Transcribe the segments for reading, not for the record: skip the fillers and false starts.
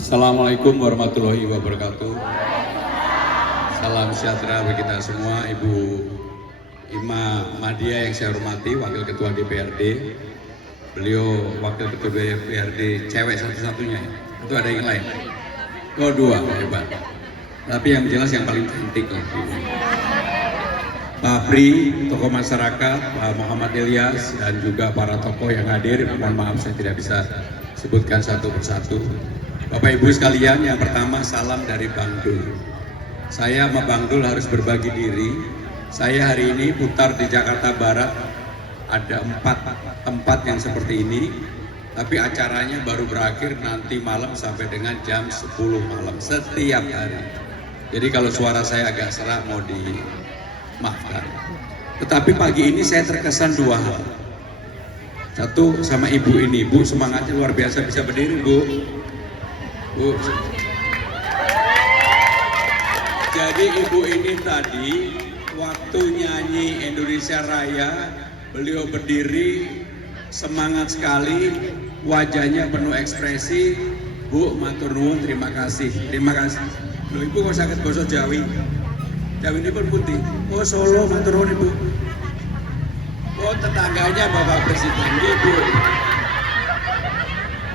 Assalamualaikum warahmatullahi wabarakatuh. Salam sejahtera bagi kita semua. Ibu Ima Madia yang saya hormati, Wakil Ketua DPRD. Beliau Wakil Ketua DPRD cewek satu-satunya. Itu ada yang lain? Oh, dua, hebat. Tapi yang jelas yang paling cantik lah. Pak Pri, tokoh masyarakat, Pak Muhammad Ilyas, dan juga para tokoh yang hadir. Mohon maaf saya tidak bisa sebutkan satu persatu. Bapak Ibu sekalian, yang pertama salam dari Bang Dul. Saya sama Bang Dul harus berbagi diri. Saya hari ini putar di Jakarta Barat, ada 4 tempat yang seperti ini. Tapi acaranya baru berakhir nanti malam sampai dengan jam 10 malam setiap hari. Jadi kalau suara saya agak serak mau dimaafkan. Tetapi pagi ini saya terkesan 2 hal. Satu sama ibu ini, Bu semangatnya luar biasa, bisa berdiri Bu. Bu. Jadi ibu ini tadi waktu nyanyi Indonesia Raya, beliau berdiri semangat sekali, wajahnya penuh ekspresi. Bu, matur nuwun, terima kasih. Terima kasih. Loh, ibu kok sakit basa Jawi? Jawi ini pun putih. Oh, Solo, matur nuwun ibu. Oh, tetangganya Bapak Presiden. Ibu.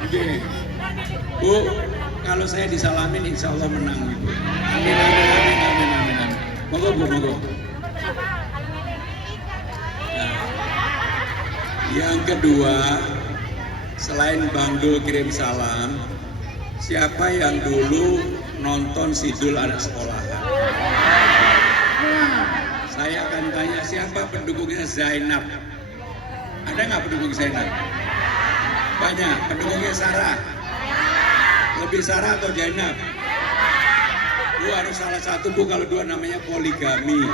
Oke. Bu, kalau saya disalamin insya Allah menang Ibu. Amin, amin, amin, amin, amin, amin. Moga Bu, moga. Nah, yang kedua, selain Bang Dul kirim salam, siapa yang dulu nonton Sidul Anak Sekolahan? Saya akan tanya siapa pendukungnya Zainab? Ada nggak pendukung Zainab? Banyak. Pendukungnya Sarah? Lebih Sarah atau Zainab? Bu harus salah satu Bu, kalau dua namanya poligami.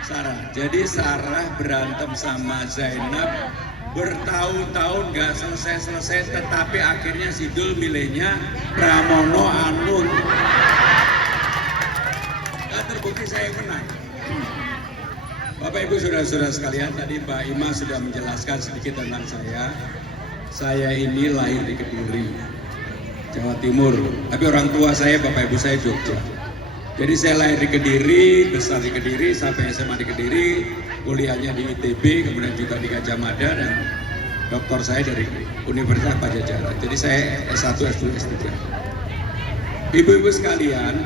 Sarah. Jadi Sarah berantem sama Zainab bertahun-tahun gak selesai-selesai, tetapi akhirnya Sidul milihnya Pramono Anung. Gak terbukti saya yang menang. Bapak Ibu saudara-saudara sekalian, tadi Mbak Ima sudah menjelaskan sedikit tentang saya. Saya ini lahir di Kediri, Jawa Timur. Tapi orang tua saya, bapak ibu saya Jogja. Jadi saya lahir di Kediri, besar di Kediri, sampai SMA di Kediri, kuliahnya di ITB, kemudian juga di Gajah Mada, dan doktor saya dari Universitas Pajajaran. Jadi saya S1, S2, S3. Ibu-ibu sekalian,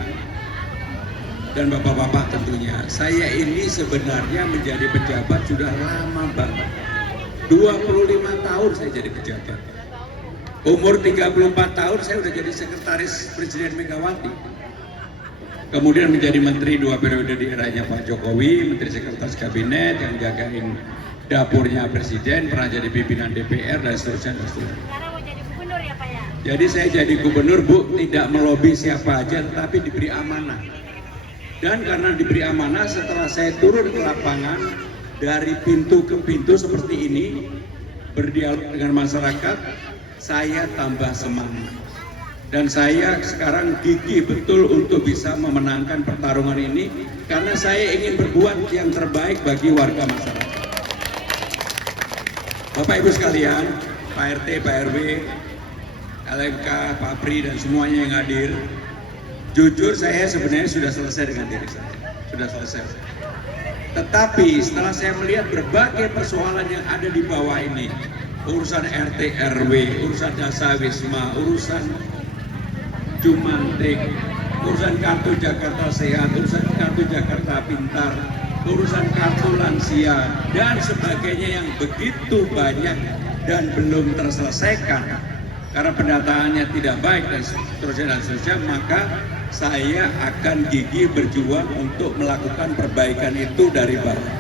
dan bapak-bapak tentunya, saya ini sebenarnya menjadi pejabat sudah lama banget. 25 tahun saya jadi pejabat. Umur 34 tahun saya udah jadi sekretaris Presiden Megawati. Kemudian menjadi menteri 2 periode di eranya Pak Jokowi, menteri sekretaris kabinet yang jagain dapurnya Presiden, pernah jadi pimpinan DPR dan seterusnya. Sekarang mau jadi gubernur ya Pak ya? Jadi saya jadi gubernur Bu, tidak melobi siapa aja, tetapi diberi amanah. Dan karena diberi amanah, setelah saya turun ke lapangan, dari pintu ke pintu seperti ini, berdialog dengan masyarakat, saya tambah semangat. Dan saya sekarang gigih betul untuk bisa memenangkan pertarungan ini, karena saya ingin berbuat yang terbaik bagi warga masyarakat. Bapak Ibu sekalian, Pak RT, Pak RW, LMK, Pak Pri, dan semuanya yang hadir, jujur saya sebenarnya sudah selesai dengan diri saya. Sudah selesai. Tetapi setelah saya melihat berbagai persoalan yang ada di bawah ini, urusan RT RW, urusan Dasa Wisma, urusan Jumantik, urusan kartu Jakarta Sehat, urusan kartu Jakarta Pintar, urusan kartu lansia, dan sebagainya yang begitu banyak dan belum terselesaikan karena pendataannya tidak baik dan seterusnya, maka saya akan gigih berjuang untuk melakukan perbaikan itu dari bawah.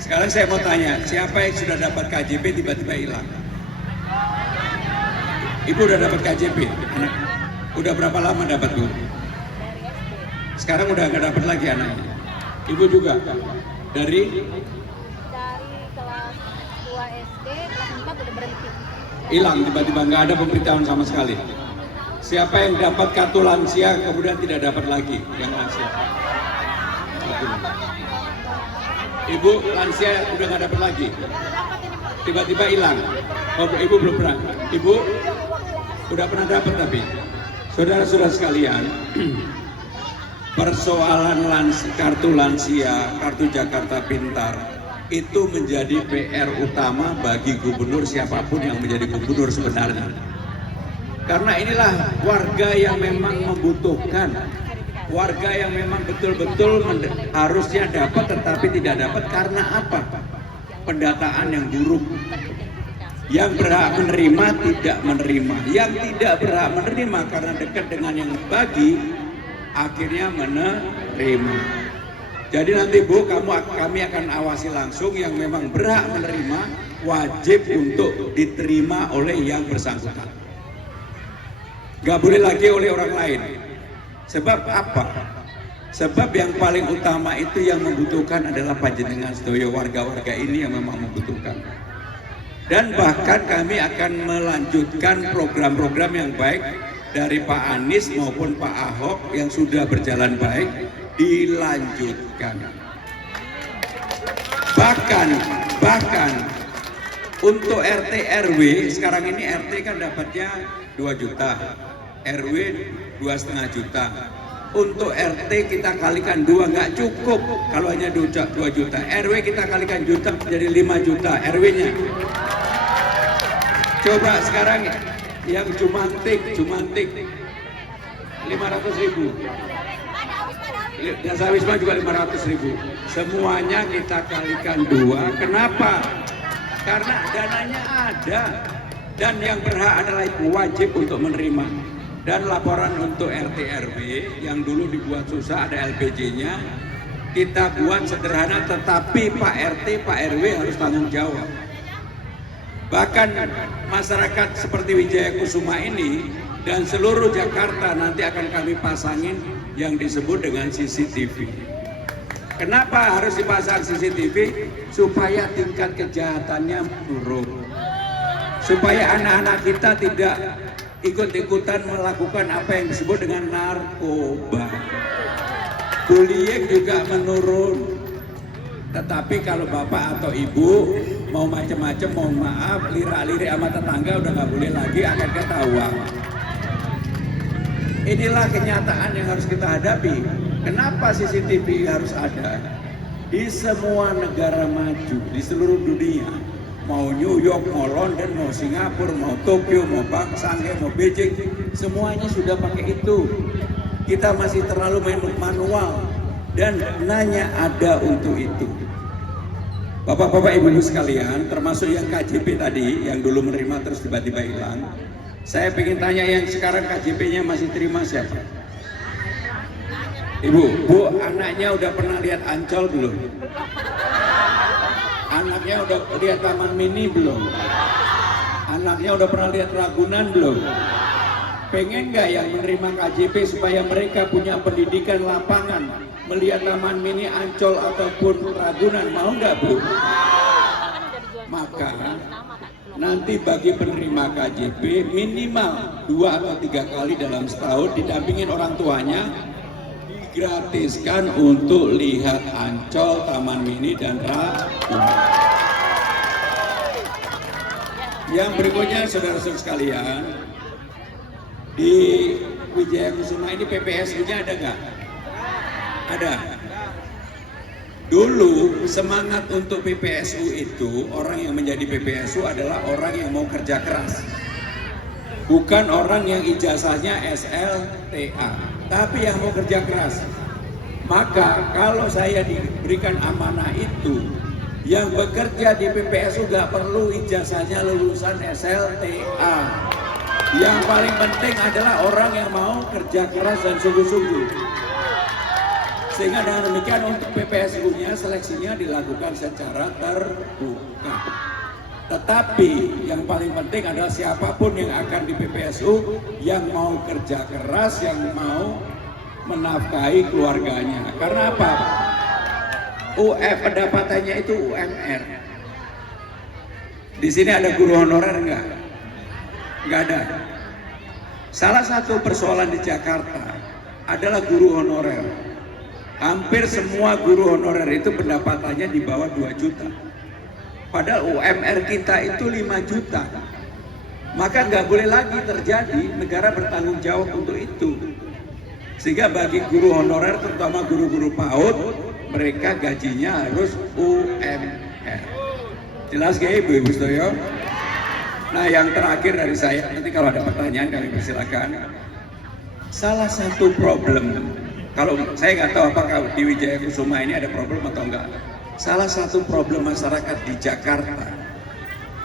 Sekarang saya mau tanya, siapa yang sudah dapat KJP tiba-tiba hilang? Ibu udah dapat KJP? Anak, udah berapa lama dapat Bu? Sekarang udah nggak dapat lagi anaknya. Ibu juga? Dari kelas 2 SD, kelas 4 udah berhenti. Hilang tiba-tiba, nggak ada pemberitahuan sama sekali. Siapa yang dapat kartu lansia kemudian tidak dapat lagi yang lansia? Ibu lansia udah nggak dapat lagi, tiba-tiba hilang. Oh, ibu belum pernah. Ibu Udah pernah dapat tapi, saudara-saudara sekalian, persoalan kartu lansia, kartu Jakarta Pintar itu menjadi PR utama bagi gubernur siapapun yang menjadi gubernur sebenarnya. Karena inilah warga yang memang membutuhkan, warga yang memang betul-betul harusnya dapat tetapi tidak dapat karena apa? Pendataan yang buruk. Yang berhak menerima tidak menerima, yang tidak berhak menerima karena dekat dengan yang bagi akhirnya menerima. Jadi nanti Bu, kami akan awasi langsung yang memang berhak menerima wajib untuk diterima oleh yang bersangkutan. Gak boleh lagi oleh orang lain. Sebab apa? Sebab yang paling utama itu yang membutuhkan adalah panjenengan sedaya warga-warga ini yang memang membutuhkan. Dan bahkan kami akan melanjutkan program-program yang baik dari Pak Anies maupun Pak Ahok yang sudah berjalan baik dilanjutkan. Bahkan untuk RT RW sekarang ini RT kan dapatnya 2 juta, RW 2,5 juta. Untuk RT kita kalikan 2 nggak cukup kalau hanya 2 juta. RW kita kalikan juta jadi 5 juta RW-nya. Coba sekarang yang Jumantik 500.000. Jasa Wisma juga 500.000. Semuanya kita kalikan 2. Kenapa? Karena dananya ada dan yang berhak adalah wajib untuk menerima. Dan laporan untuk RT RW yang dulu dibuat susah ada LPG-nya kita buat sederhana tetapi Pak RT Pak RW harus tanggung jawab. Bahkan masyarakat seperti Wijaya Kusuma ini dan seluruh Jakarta nanti akan kami pasangin yang disebut dengan CCTV. Kenapa harus dipasang CCTV? Supaya tingkat kejahatannya menurun. Supaya anak-anak kita tidak ikut-ikutan melakukan apa yang disebut dengan narkoba. Bullying juga menurun. Tetapi kalau bapak atau ibu mau macam-macam, mohon maaf, lirak-lirik sama tetangga udah nggak boleh lagi, akan ketahuan. Inilah kenyataan yang harus kita hadapi. Kenapa CCTV harus ada? Di semua negara maju, di seluruh dunia, mau New York, mau London, mau Singapura, mau Tokyo, mau Shanghai, mau Beijing, semuanya sudah pakai itu. Kita masih terlalu main manual dan nanya ada untuk itu. Bapak-bapak, ibu-ibu sekalian, termasuk yang KJP tadi, yang dulu menerima terus tiba-tiba hilang. Saya ingin tanya yang sekarang KJP-nya masih terima siapa? Ibu, Bu, anaknya udah pernah lihat Ancol belum? Anaknya udah lihat Taman Mini belum? Anaknya udah pernah lihat Ragunan belum? Pengen nggak yang menerima KJP supaya mereka punya pendidikan lapangan, melihat Taman Mini, Ancol ataupun Ragunan, mau nggak Bu? Maka nanti bagi penerima KJP minimal 2 atau 3 kali dalam setahun didampingin orang tuanya, digratiskan untuk lihat Ancol, Taman Mini dan Ragunan. Yang berikutnya saudara-saudara sekalian, di Wijaya Kusuma ini PPSU-nya ada nggak? Ada. Dulu semangat untuk PPSU itu, orang yang menjadi PPSU adalah orang yang mau kerja keras. Bukan orang yang ijazahnya SLTA, tapi yang mau kerja keras. Maka kalau saya diberikan amanah itu, yang bekerja di PPSU nggak perlu ijazahnya lulusan SLTA. Yang paling penting adalah orang yang mau kerja keras dan sungguh-sungguh. Sehingga dengan demikian untuk PPSU-nya seleksinya dilakukan secara terbuka. Tetapi yang paling penting adalah siapapun yang akan di PPSU yang mau kerja keras, yang mau menafkahi keluarganya. Karena apa? Pendapatannya itu UMR. Di sini ada guru honorer enggak? Enggak ada. Salah satu persoalan di Jakarta adalah guru honorer. Hampir semua guru honorer itu pendapatannya di bawah 2 juta. Padahal UMR kita itu 5 juta. maka nggak boleh lagi terjadi negara bertanggung jawab untuk itu. Sehingga bagi guru honorer, terutama guru-guru PAUD, mereka gajinya harus UMR. Jelas gak Ibu Stoyo? Nah, yang terakhir dari saya, nanti kalau ada pertanyaan kami persilakan. Salah satu problem, kalau saya nggak tahu apakah di Wijaya Kusuma ini ada problem atau enggak. Salah satu problem masyarakat di Jakarta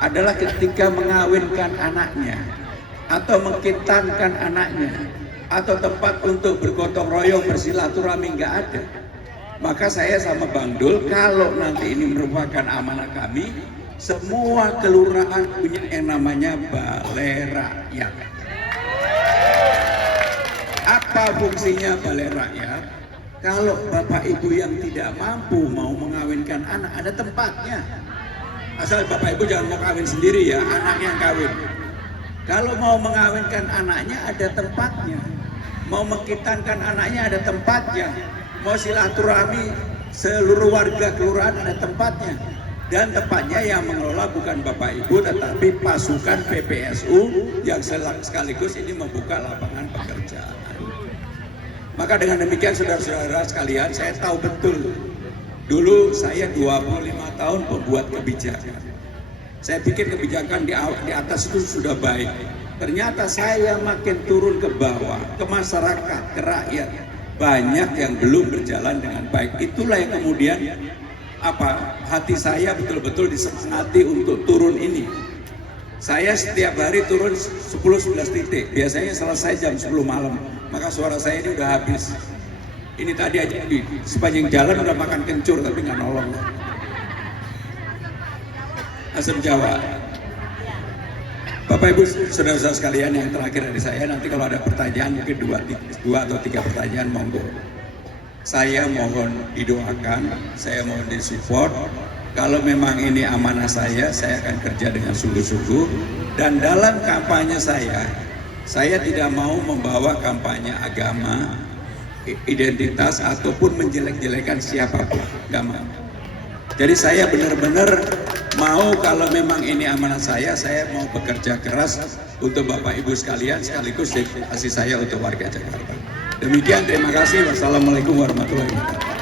adalah ketika mengawinkan anaknya atau mengkitankan anaknya atau tempat untuk bergotong royong bersilaturahmi nggak ada. Maka saya sama Bang Dul, kalau nanti ini merupakan amanah kami, semua kelurahan punya yang namanya balai rakyat. Apa fungsinya balai rakyat? Kalau bapak ibu yang tidak mampu mau mengawinkan anak, ada tempatnya. Asal bapak ibu jangan mau kawin sendiri ya, anaknya yang kawin. Kalau mau mengawinkan anaknya ada tempatnya. Mau mengkitankan anaknya ada tempatnya. Mau silaturahmi seluruh warga kelurahan ada tempatnya. Dan tempatnya yang mengelola bukan bapak ibu tetapi pasukan PPSU yang sekaligus ini membuka lapangan pekerjaan. Maka dengan demikian saudara-saudara sekalian, saya tahu betul dulu saya 25 tahun membuat kebijakan. Saya pikir kebijakan di atas itu sudah baik. Ternyata saya makin turun ke bawah, ke masyarakat, ke rakyat, banyak yang belum berjalan dengan baik. Itulah yang kemudian hati saya betul-betul disemangati untuk turun ini. Saya setiap hari turun 10-11 titik, biasanya selesai jam 10 malam, maka suara saya ini udah habis. Ini tadi aja di sepanjang jalan udah makan kencur tapi nggak nolong. Asam Jawa. Bapak Ibu saudara-saudara sekalian, yang terakhir dari saya, nanti kalau ada pertanyaan mungkin dua atau tiga pertanyaan monggo. Saya mohon didoakan, saya mohon disupport. Kalau memang ini amanah saya akan kerja dengan sungguh-sungguh. Dan dalam kampanye saya tidak mau membawa kampanye agama, identitas ataupun menjelek-jelekan siapapun, nggak mau. Jadi saya benar-benar mau, kalau memang ini amanah saya mau bekerja keras untuk Bapak Ibu sekalian sekaligus kasih saya untuk warga Jakarta. Demikian, terima kasih. Wassalamualaikum warahmatullahi wabarakatuh.